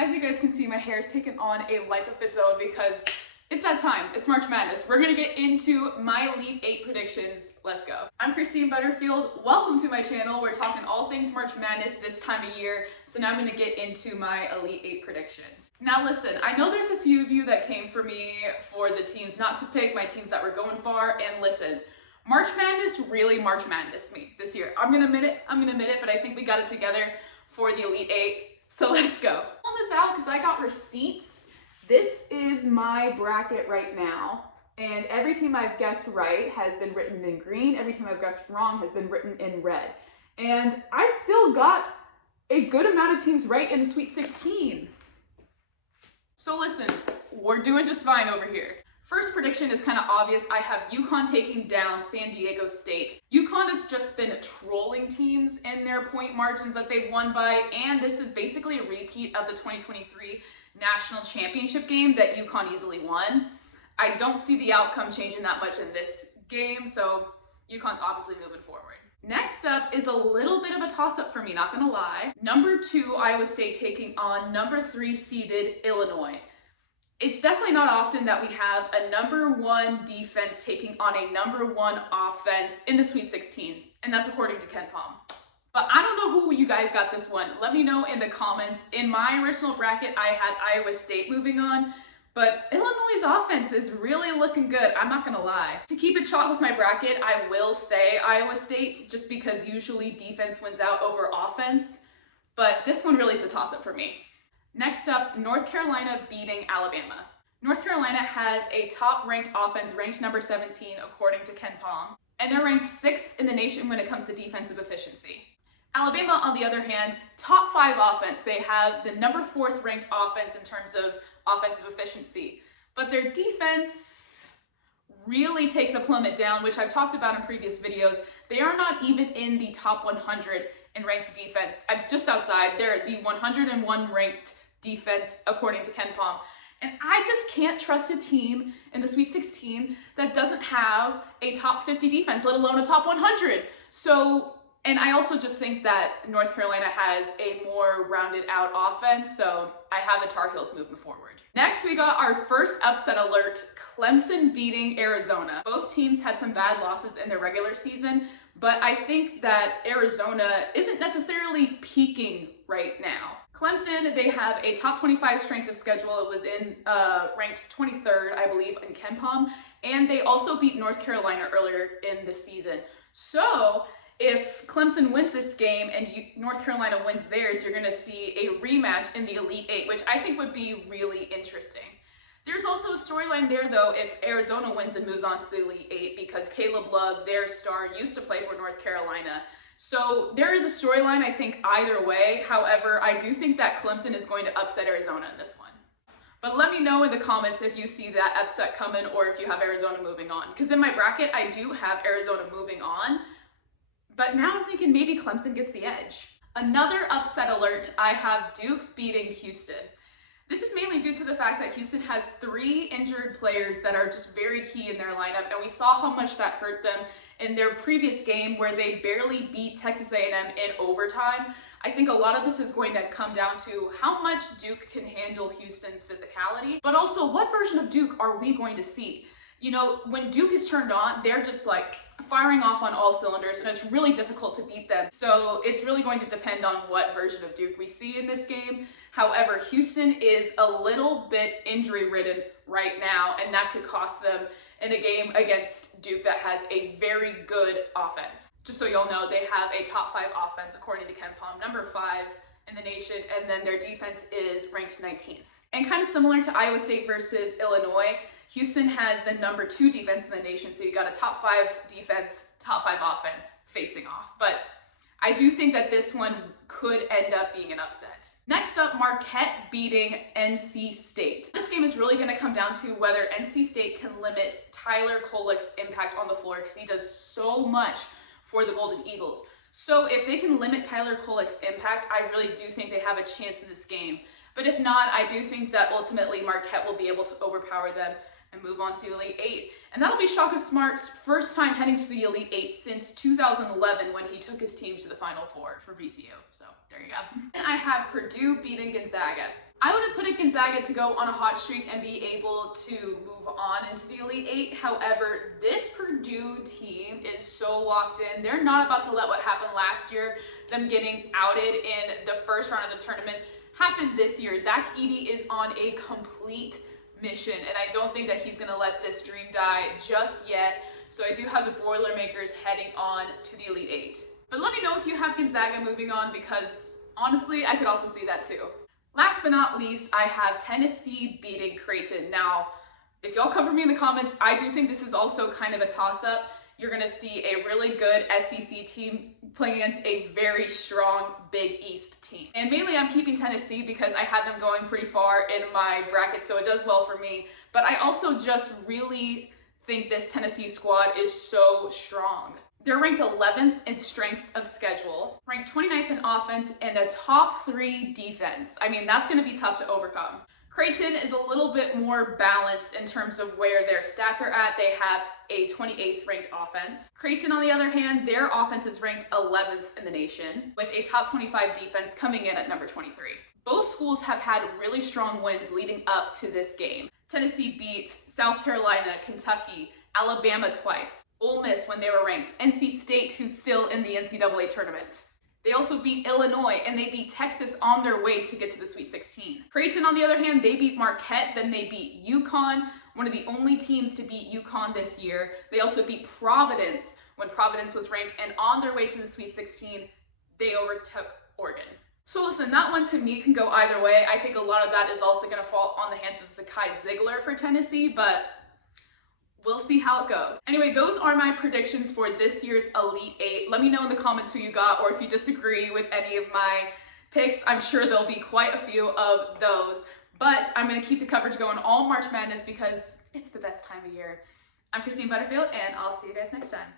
As you guys can see, my hair is taken on a life of its own because it's that time. It's March Madness. We're gonna get into my Elite 8 predictions. Let's go. I'm Christine Butterfield. Welcome to my channel. We're talking all things March Madness this time of year. So now I'm gonna get into my Elite 8 predictions. Now listen, I know there's a few of you that came for me for the teams not to pick, my teams that were going far, and listen, March Madness really March Madness me this year. I'm gonna admit it, but I think we got it together for the Elite 8. So let's go. Pull this out because I got receipts. This is my bracket right now, and every team I've guessed right has been written in green. Every team I've guessed wrong has been written in red. And I still got a good amount of teams right in the Sweet 16. So listen, we're doing just fine over here. First prediction is kind of obvious. I have UConn taking down San Diego State. UConn has just been trolling teams in their point margins that they've won by, and this is basically a repeat of the 2023 national championship game that UConn easily won. I don't see the outcome changing that much in this game, so UConn's obviously moving forward. Next up is a little bit of a toss-up for me, not gonna lie. Number 2, Iowa State taking on number 3 seeded Illinois. It's definitely not often that we have a number 1 defense taking on a number 1 offense in the Sweet 16, and that's according to Ken Pom. But I don't know who you guys got this one. Let me know in the comments. In my original bracket, I had Iowa State moving on, but Illinois' offense is really looking good, I'm not gonna lie. To keep it short with my bracket, I will say Iowa State, just because usually defense wins out over offense, but this one really is a toss-up for me. Next up, North Carolina beating Alabama. North Carolina has a top-ranked offense, ranked number 17 according to Ken Pom, and they're ranked 6th in the nation when it comes to defensive efficiency. Alabama, on the other hand, top 5 offense. They have the number 4th ranked offense in terms of offensive efficiency, but their defense really takes a plummet down, which I've talked about in previous videos. They are not even in the top 100 in ranked defense. I'm just outside. They're the 101 ranked defense according to Ken Pom. And I just can't trust a team in the Sweet 16 that doesn't have a top 50 defense, let alone a top 100. So, and I also just think that North Carolina has a more rounded out offense, so I have the Tar Heels moving forward. Next, we got our first upset alert, Clemson beating Arizona. Both teams had some bad losses in their regular season, but I think that Arizona isn't necessarily peaking right now. Clemson, they have a top 25 strength of schedule. It was in ranked 23rd, I believe, in Ken Pom, and they also beat North Carolina earlier in the season. So if Clemson wins this game and North Carolina wins theirs, you're gonna see a rematch in the Elite 8, which I think would be really interesting. There's also a storyline there, though, if Arizona wins and moves on to the Elite 8, because Caleb Love, their star, used to play for North Carolina. So there is a storyline, I think, either way. However, I do think that Clemson is going to upset Arizona in this one. But let me know in the comments if you see that upset coming or if you have Arizona moving on. Because in my bracket, I do have Arizona moving on. But now I'm thinking maybe Clemson gets the edge. Another upset alert, I have Duke beating Houston. This is mainly due to the fact that Houston has 3 injured players that are just very key in their lineup, and we saw how much that hurt them in their previous game where they barely beat Texas A&M in overtime. I think a lot of this is going to come down to how much Duke can handle Houston's physicality, but also what version of Duke are we going to see? You know, when Duke is turned on, they're just like firing off on all cylinders, and it's really difficult to beat them. So it's really going to depend on what version of Duke we see in this game. However, Houston is a little bit injury-ridden right now, and that could cost them in a game against Duke that has a very good offense. Just so y'all know, they have a top 5 offense according to Ken Pom, number 5 in the nation, and then their defense is ranked 19th. And kind of similar to Iowa State versus Illinois, Houston has the number 2 defense in the nation, so you got a top 5 defense, top 5 offense facing off. But I do think that this one could end up being an upset. Next up, Marquette beating NC State. This game is really going to come down to whether NC State can limit Tyler Kolek's impact on the floor, because he does so much for the Golden Eagles. So if they can limit Tyler Kolek's impact, I really do think they have a chance in this game. But if not, I do think that ultimately Marquette will be able to overpower them and move on to the Elite 8. And that'll be Shaka Smart's first time heading to the Elite 8 since 2011 when he took his team to the Final Four for VCU. So there you go. And I have Purdue beating Gonzaga. I would have put Gonzaga to go on a hot streak and be able to move on into the Elite Eight. However, this Purdue team is so locked in. They're not about to let what happened last year, them getting outed in the first round of the tournament, happen this year. Zach Edey is on a complete mission, and I don't think that he's going to let this dream die just yet. So I do have the Boilermakers heading on to the Elite Eight. But let me know if you have Gonzaga moving on, because honestly, I could also see that too. Last but not least, I have Tennessee beating Creighton. Now, if y'all cover me in the comments, I do think this is also kind of a toss-up. You're going to see a really good SEC team playing against a very strong Big East team. And mainly I'm keeping Tennessee because I had them going pretty far in my bracket, so it does well for me. But I also just really think this Tennessee squad is so strong. They're ranked 11th in strength of schedule, ranked 29th in offense, and a top 3 defense. I mean, that's going to be tough to overcome. Creighton is a little bit more balanced in terms of where their stats are at. They have a 28th ranked offense. Creighton, on the other hand, their offense is ranked 11th in the nation, with a top 25 defense coming in at number 23. Both schools have had really strong wins leading up to this game. Tennessee beat South Carolina, Kentucky, Alabama twice, Ole Miss when they were ranked, NC State, who's still in the NCAA Tournament. They also beat Illinois, and they beat Texas on their way to get to the Sweet 16. Creighton, on the other hand, they beat Marquette, then they beat UConn, one of the only teams to beat UConn this year. They also beat Providence when Providence was ranked, and on their way to the Sweet 16, they overtook Oregon. So listen, that one to me can go either way. I think a lot of that is also going to fall on the hands of Zakai Ziegler for Tennessee, but we'll see how it goes. Anyway, those are my predictions for this year's Elite Eight. Let me know in the comments who you got, or if you disagree with any of my picks. I'm sure there'll be quite a few of those, but I'm going to keep the coverage going all March Madness because it's the best time of year. I'm Christine Butterfield, and I'll see you guys next time.